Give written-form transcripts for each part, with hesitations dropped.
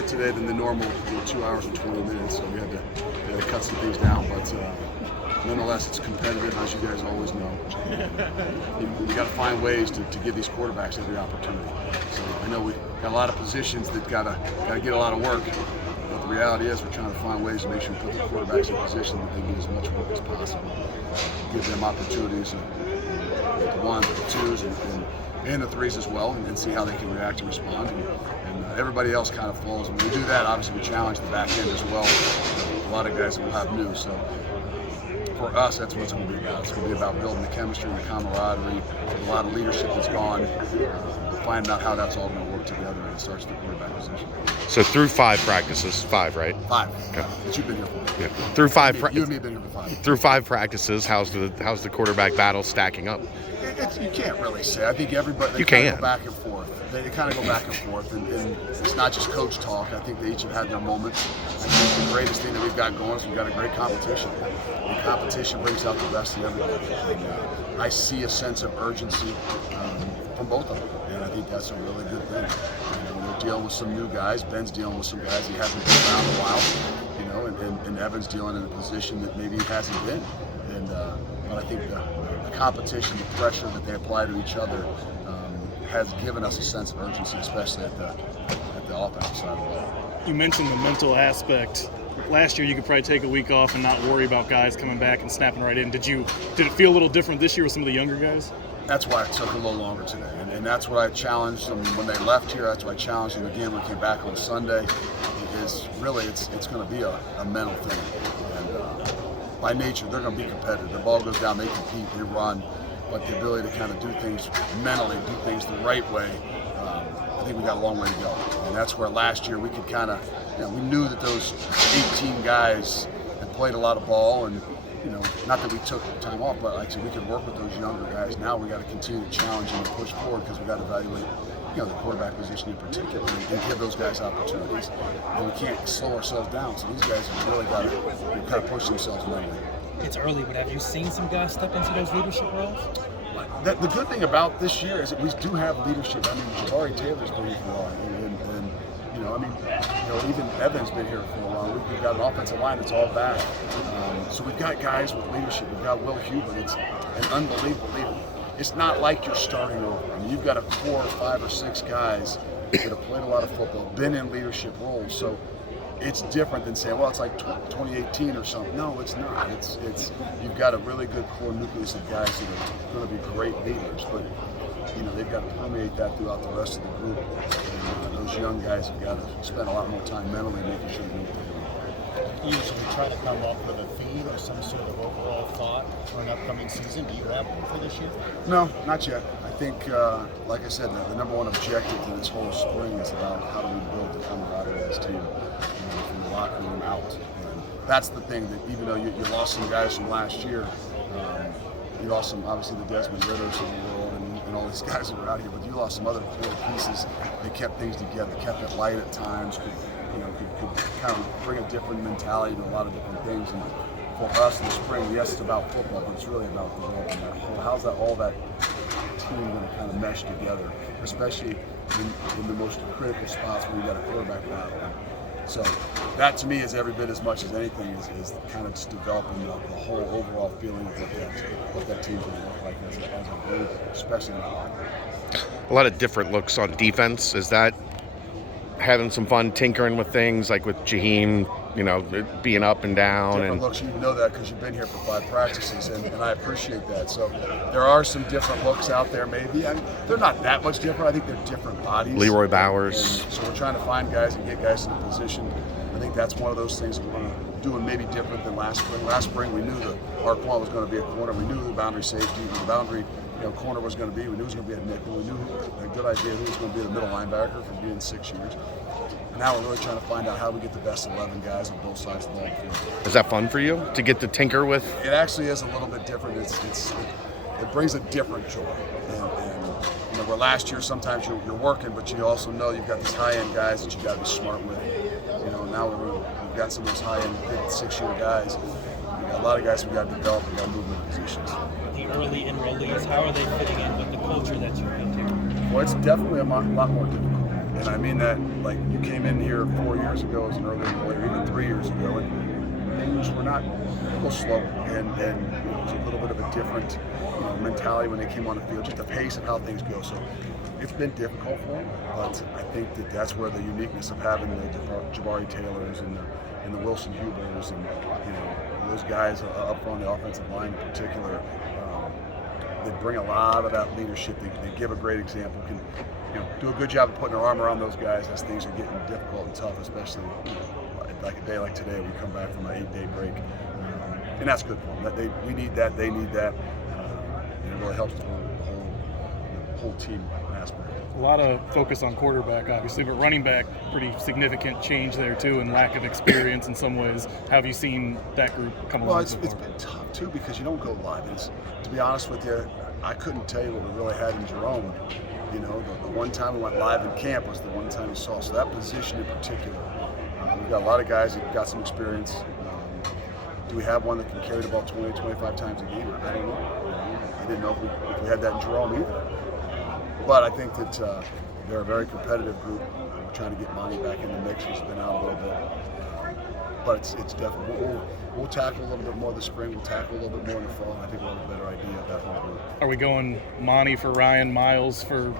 bit today than the normal 2 hours and 20 minutes, so we had to cut some things down. But nonetheless, it's competitive, as you guys always know. You got to find ways to give these quarterbacks every opportunity. So I know we've got a lot of positions that got to get a lot of work. But the reality is we're trying to find ways to make sure we put the quarterbacks in a position that they get as much work as possible. Give them opportunities, the ones, the twos, and the threes as well, and see how they can react and respond. And everybody else kind of falls. When we do that, obviously we challenge the back end as well. A lot of guys will have new. So for us, that's what it's going to be about. It's going to be about building the chemistry and the camaraderie, a lot of leadership that's gone, finding out how that's all going to work together, and it starts with the quarterback position. So through 5 practices, 5, right? 5. Okay. That you've been here for. Yeah. Through 5. You and me have been here for 5. Through 5 practices, how's the quarterback battle stacking up? You can't really say. I think everybody you kind can. of go back and forth. They kind of go back and forth, and it's not just coach talk. I think they each have had their moments. I think the greatest thing that we've got going is we've got a great competition. The competition brings out the best in everybody. And, I see a sense of urgency from both of them, and I think that's a really good thing. We're dealing with some new guys. Ben's dealing with some guys he hasn't been around in a while, and Evan's dealing in a position that maybe he hasn't been. But I think the competition, the pressure that they apply to each other has given us a sense of urgency, especially at the offensive side of the ball. You mentioned the mental aspect. Last year you could probably take a week off and not worry about guys coming back and snapping right in. Did it feel a little different this year with some of the younger guys? That's why it took a little longer today, and that's what I challenged them when they left here. That's what I challenged them again when we came back on Sunday. Is really it's going to be a mental thing, and by nature they're going to be competitive. The ball goes down, they compete, they run, but the ability to kind of do things mentally, do things the right way. I think we got a long way to go, and that's where last year we could kind of, we knew that those 18 guys had played a lot of ball, and not that we took time off, but like I said, we could work with those younger guys. Now we got to continue to challenge and push forward because we got to evaluate, the quarterback position in particular, and give those guys opportunities. And we can't slow ourselves down. So these guys have really got to kind of push themselves mentally. It's early, but have you seen some guys step into those leadership roles? The good thing about this year is that we do have leadership. I mean, Jabari Taylor's been here for a while, and even Evan's been here for a while. We've got an offensive line that's all back. So we've got guys with leadership. We've got Will Hubert. It's an unbelievable leader. It's not like you're starting over. I mean, you've got a core of 5 or 6 guys that have played a lot of football, been in leadership roles. So it's different than saying, well, it's like 2018 or something. No, it's not. It's you've got a really good core nucleus of guys that are going to be great leaders, but they've got to permeate that throughout the rest of the group. And those young guys have got to spend a lot more time mentally making sure they know what they're doing. You usually try to come up with a theme or some sort of overall thought for an upcoming season. Do you have one for this year? No, not yet. I think, like I said, the number one objective to this whole spring is about how do we build the camaraderie of this team from the locker room out. And that's the thing that even though you lost some guys from last year, you lost some, obviously the Desmond Ritters of the world and all these guys that were out here, but you lost some other core pieces that kept things together, kept it light at times, could kind of bring a different mentality to a lot of different things. And for us in the spring, yes, it's about football, but it's really about developing that whole. How's all that team going to kind of mesh together, especially in the most critical spots where you got a quarterback battle. So that to me is every bit as much as anything is kind of just developing the whole overall feeling of what that team's going to look like as a group, especially in the locker room. A lot of different looks on defense. Is that having some fun tinkering with things like with Jaheim, being up and down? Different looks, you know that because you've been here for 5 practices, and I appreciate that. So there are some different looks out there maybe. I mean, they're not that much different. I think they're different bodies. Leroy Bowers. And so we're trying to find guys and get guys in a position. I think that's one of those things that we're going to do maybe different than last spring. Last spring we knew that our point was going to be a corner. We knew the boundary safety, the boundary corner was going to be. We knew it was going to be a nickel. We knew a good idea who was going to be the middle linebacker for being 6 years. Now we're really trying to find out how we get the best 11 guys on both sides of the ball field. Is that fun for you to get to tinker with? It actually is a little bit different. It brings a different joy. And where last year sometimes you're working, but you also know you've got these high-end guys that you got to be smart with. Now we've got some of those high-end 6-year guys. We've got a lot of guys we got to develop. We got to move them into positions. The early enrollees, how are they fitting in with the culture that you've built here? Well, it's definitely a lot more difficult. and I mean that, like, you came in here 4 years ago as an early player, even 3 years ago, and things were not a little slow, and it was a little bit of a different mentality when they came on the field, just the pace of how things go. So it's been difficult for them, but I think that that's where the uniqueness of having the Jabari Taylors and the Wilson Hubers and those guys up on the offensive line in particular, they bring a lot of that leadership. They give a great example. Can do a good job of putting their arm around those guys as things are getting difficult and tough, especially like a day like today. We come back from an 8-day break, and that's good for them. We need that. They need that. And it really helps the whole team aspect. A lot of focus on quarterback, obviously, but running back, pretty significant change there too, and lack of experience in some ways. How have you seen that group come along? Well, it's been tough too because you don't go live. To be honest with you, I couldn't tell you what we really had in Jerome. The one time we went live in camp was the one time you saw. So that position in particular, we've got a lot of guys that got some experience. Do we have one that can carry the ball 20, 25 times a game? I don't know. I didn't know if we had that in Jerome either. But I think that they're a very competitive group. We're trying to get Monty back in the mix. He's been out a little bit. But it's definitely, we'll tackle a little bit more this spring. We'll tackle a little bit more in the fall. And I think we'll have a better idea of that whole group. Are we going Monty for Ryan, Miles for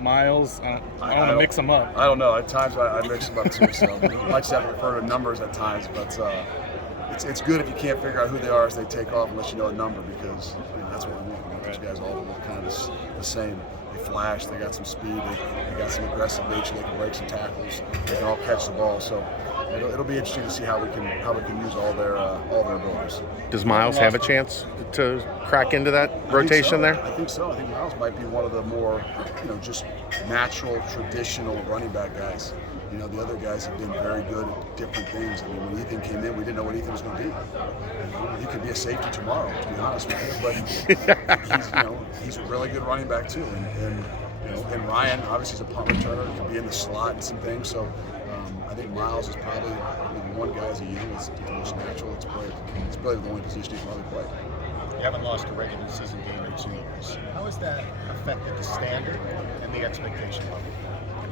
Miles? I don't want to mix them up. I don't know. At times I mix them up too. So I might just have to refer to numbers at times. But it's good if you can't figure out who they are as they take off unless you know a number, because that's what we want. We want those guys all look kind of the same. They flash, they got some speed, they got some aggressive nature, they can break some tackles, they can all catch the ball. So it'll be interesting to see how we can use all their abilities. Does Miles have a chance to crack into that rotation there? I think so. I think Miles might be one of the more just natural, traditional running back guys. The other guys have been very good at different things. I mean, when Ethan came in, we didn't know what Ethan was going to be. He could be a safety tomorrow, to be honest with you. But he's a really good running back too. And Ryan, obviously, is a punt returner. He can be in the slot and some things. So I think Miles is probably one guy as a unit is the most natural to play. It's probably the only position he probably played. You haven't lost a regular season game in 2 years. How has that affected the standard and the expectation level?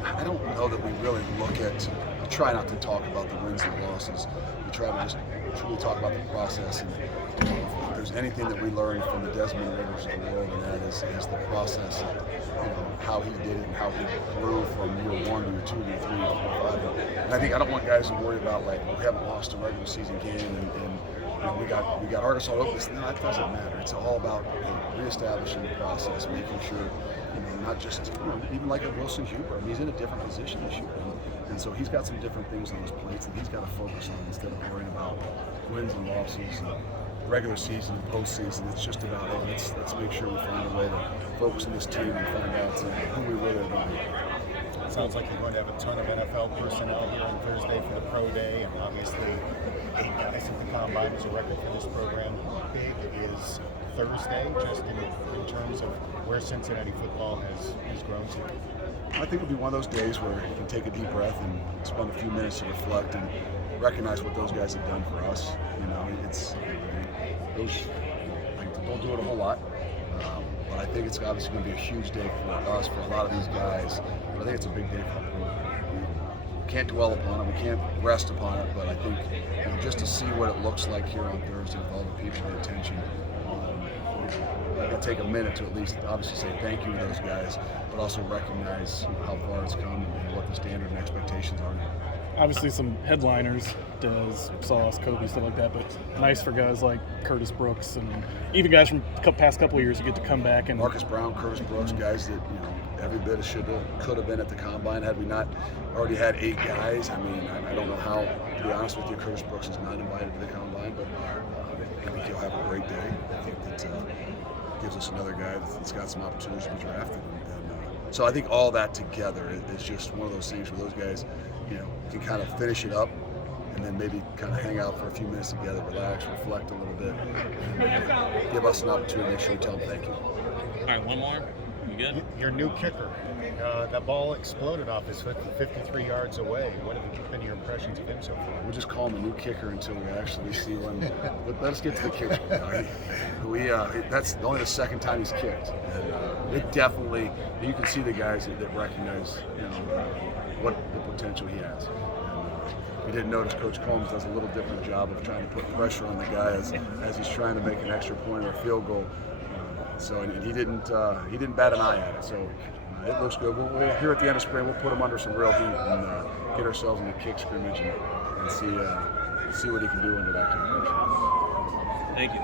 I don't know that we really look at. We try not to talk about the wins and losses. We try to just truly talk about the process. And if there's anything that we learned from the Desmond Ritters of the world, and that is the process of how he did it and how he grew from year 1 to year 2 to year 3 to year 5. And I don't want guys to worry about we haven't lost a regular season game and we got Arkansas open. No, that doesn't matter. It's all about reestablishing the process, making sure. Not just even like a Wilson Huber. I mean, he's in a different position this year, and so he's got some different things on his plates that he's got to focus on instead of worrying about wins and losses, and regular season and postseason. It's just about let's make sure we find a way to focus on this team and find out who we really are going to be. It sounds like you're going to have a ton of NFL personnel here on Thursday for the Pro Day, and obviously 8 guys at the Combine is a record for this program. How big is Thursday, just in terms of where Cincinnati football has grown to? I think it'll be one of those days where you can take a deep breath and spend a few minutes to reflect and recognize what those guys have done for us. Don't do it a whole lot, but I think it's obviously going to be a huge day for us, for a lot of these guys. But I think it's a big day for them. We can't dwell upon it, we can't rest upon it, but I think just to see what it looks like here on Thursday with all the people, the attention. I can take a minute to at least obviously say thank you to those guys, but also recognize how far it's come and what the standard and expectations are now. Obviously, some headliners, Dez, Sauce, Kobe, stuff like that, but nice for guys like Curtis Brooks and even guys from the past couple of years who get to come back. And Marcus Brown, Curtis Brooks, guys that every bit of could have been at the Combine had we not already had 8 guys. I mean, I don't know how, to be honest with you, Curtis Brooks is not invited to the Combine, but I think he'll have a great day. I think that gives us another guy that's got some opportunities to be drafted. And so I think all that together is just one of those things where those guys, can kind of finish it up and then maybe kind of hang out for a few minutes together, relax, reflect a little bit, and give us an opportunity to make sure we tell them thank you. All right, one more. You good? Your new kicker. That ball exploded off his foot 53 yards away. What have been your impressions of him so far? We'll just call him a new kicker until we actually see one. But let's get to the kicker. That's only the second time he's kicked. And it definitely, you can see the guys that recognize, what the potential he has. You didn't notice Coach Combs does a little different job of trying to put pressure on the guy as he's trying to make an extra point or a field goal. And he didn't bat an eye at it. So it looks good. We'll here at the end of spring, we'll put him under some real heat and get ourselves in a kick scrimmage and see what he can do under that kind of pressure. Thank you.